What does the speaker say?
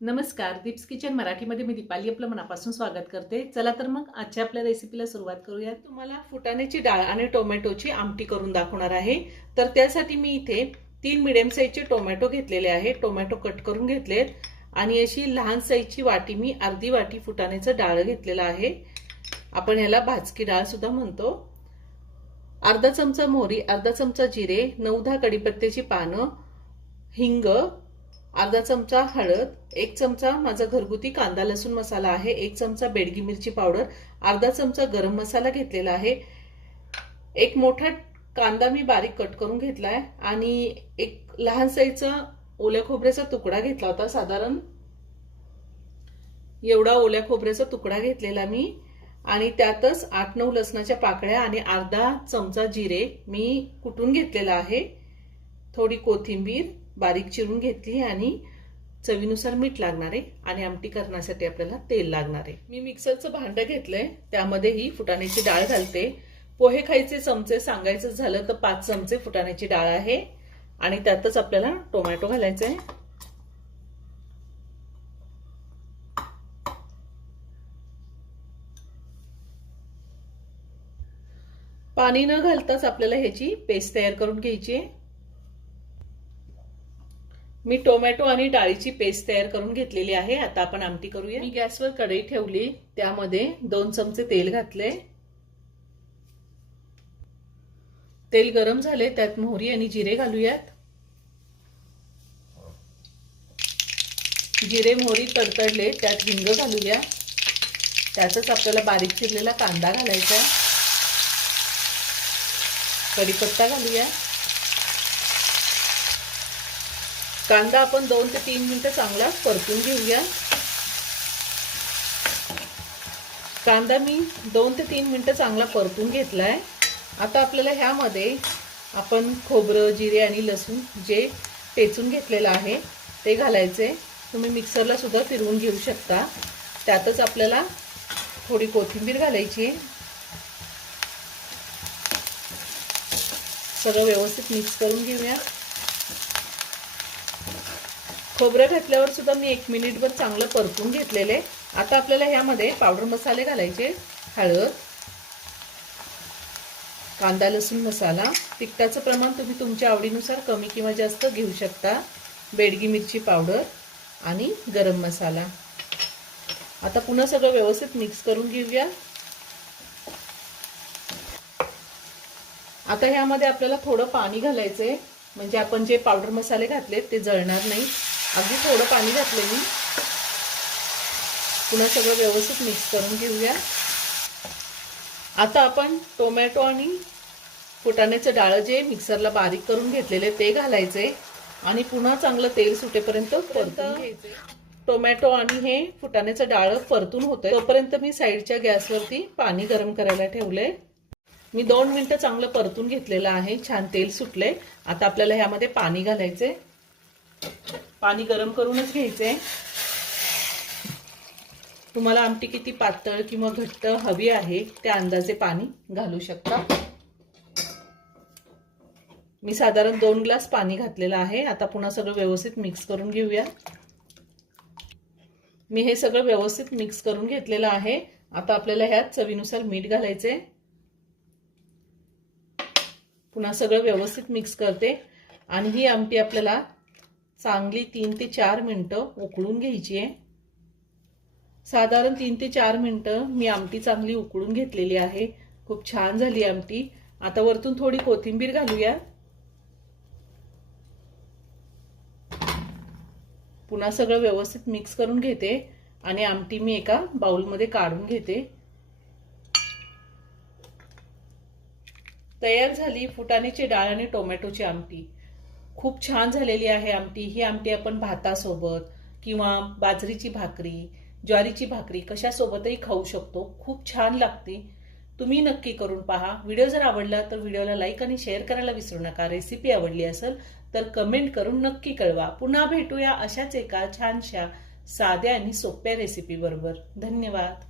नमस्कार, दीप्स किचन मराठीमध्ये मी दीपाली आपलं मनापासून स्वागत करते। चला तर मग आजच्या आपल्या रेसिपीला सुरुवात करूया। तुम्हाला फुटाण्याची डाळ आणि टोमॅटोची आमटी करून दाखवणार आहे। तर त्यासाठी मी इथे 3 मीडियम साईजचे टोमॅटो घेतलेले आहे। टोमॅटो कट करून घेतलेत आणि अशी लहान साईजची वाटी मी अर्धी वाटी फुटाण्याचं डाळ घेतलेला आहे। आपण ह्याला भाजकी डाळ सुद्धा म्हणतो। अर्धा चमचा मोहरी, अर्धा चमचा जिरे, 9-10 कढीपत्त्याची पानं, हिंग, अर्धा चमचा हळद, 1 चमचा माझा घरगुती कांदा लसूण मसाला आहे, 1 चमचा बेडगी मिरची पावडर, अर्धा चमचा गरम मसाला घेतलेला आहे, एक मोठा कांदा मी बारीक कट करून घेतलाय आणि एक लहान साईजचा ओल्या खोबऱ्याचा तुकडा घेतला होता। साधारण एवढा ओल्या खोबऱ्याचा तुकडा घेतलेला मी आणि त्यातच 8-9 लसणाच्या पाकळ्या आणि अर्धा चमचा जिरे मी कुटून घेतलेला आहे। थोडी कोथिंबीर बारीक चिरून घेतली आणि चवीनुसार मीठ लागणार आहे आणि आमटी करण्यासाठी आपल्याला तेल लागणार आहे। मी मिक्सरचं भांडं घेतलंय, त्यामध्ये ही फुटाण्याची डाळ घालते। पोहे खायचे चमचे सांगायचं झालं तर 5 चमचे फुटाण्याची डाळ आहे आणि त्यातच आपल्याला टोमॅटो घालायचा आहे। पाणी न घालताच आपल्याला ह्याची पेस्ट तयार करून घ्यायची आहे। मी टोमॅटो आणि डाळीची पेस्ट तयार करून घेतलेली आहे। आता आपण आमटी करूया। मी गॅसवर कढई ठेवली, त्यामध्ये 2 चमचे तेल घातले। तेल गरम झाले, त्यात मोहरी आणि जिरे घालूयात। जिरे मोहरी तडतडले, त्यात हिंग घालूया। त्यातच आपल्याला बारीक चिरलेला कांदा घालायचा, कढीपत्ता घालूया। कांदा आपण 2 ते 3 मिनिटं चांगला परतून घेऊया। कांदा मी 2 ते 3 मिनिटं चांगला परतून घेतलाय। आता आपल्याला ह्यामध्ये आपण खोबरं, जिरे आणि लसूण जे ठेचून घेतलेलं आहे ते घालायचे। तुम्ही मिक्सरला सुद्धा फिरवून घेऊ शकता। त्यातच आपल्याला थोडी कोथिंबीर घालायची। सगळं व्यवस्थित मिक्स करून घेऊया। खोबरं घातल्यावर सुद्धा मी 1 मिनिटभर चांगलं परतून घेतलेले। आता आपल्याला ह्यामध्ये पावडर मसाले घालायचे, हळद, कांदा लसूण मसाला, तिखटाचं प्रमाण तुम्ही तुमच्या आवडीनुसार कमी किंवा जास्त घेऊ शकता, बेडगी मिरची पावडर आणि गरम मसाला। आता पुन्हा सगळं व्यवस्थित मिक्स करून घेऊया। आता ह्यामध्ये आपल्याला थोडं पाणी घालायचंय, म्हणजे आपण जे पावडर मसाले घातले ते जळणार नाही। अगदी थोडं पाणी घातले मी। पुन्हा सगळं व्यवस्थित मिक्स करून घेऊया। आता आपण टोमॅटो आणि फुटाण्याचं डाळ जे मिक्सरला बारीक करून घेतलेले ते घालायचे आणि पुन्हा चांगलं तेल सुटेपर्यंत परतून घ्यायचे। टोमॅटो आणि हे फुटाण्याचं डाळ परतून होतंय तोपर्यंत मी साईडच्या गॅसवरती पाणी गरम करायला ठेवलंय। मी 2 मिनिटं चांगलं परतून घेतलेलं आहे, छान तेल सुटले। आता आपल्याला ह्यामध्ये पाणी घालायचे, पाणी गरम करूनच घ्यायचे। तुम्हाला आमटी किती पातळ किंवा घट्ट हवी आहे त्या अंदाजे पाणी घालू शकता। मी साधारण 2 ग्लास पाणी घातलेलं आहे। आता पुन्हा सगळं व्यवस्थित मिक्स करून घेऊया। मी हे सगळं व्यवस्थित मिक्स करून घेतलेलं आहे। आता आपल्याला ह्यात चवीनुसार मीठ घालायचे। पुन्हा सगळं व्यवस्थित मिक्स करते आणि ही आमटी आपल्याला चांगली 3 ते 4 मिनिटं उकळून घ्यायची आहे। साधारण 3 ते 4 मिनिटं मी आमटी चांगली उकळून घेतलेली आहे। खूप छान झाली आमटी। आता वरतून थोडी कोथिंबीर घालूया। पुन्हा सगळं व्यवस्थित मिक्स करून घेते आणि आमटी मी एका बाउलमध्ये काढून घेते। तयार झाली फुटाण्याची डाळ आणि टोमॅटोची आमटी। खूप छान झालेली आहे आमटी। ही आमटी आपण भातासोबत किंवा बाजरीची भाकरी, ज्वारीची भाकरी कशासोबतही खाऊ शकतो। खूप छान लागते। तुम्ही नक्की करून पहा। व्हिडिओ जर आवडला तर व्हिडिओला लाईक आणि शेअर करायला विसरू नका। रेसिपी आवडली असेल तर कमेंट करून नक्की कळवा। पुन्हा भेटूया अशाच एका छानशा साध्या आणि सोप्या रेसिपी बरोबर। धन्यवाद।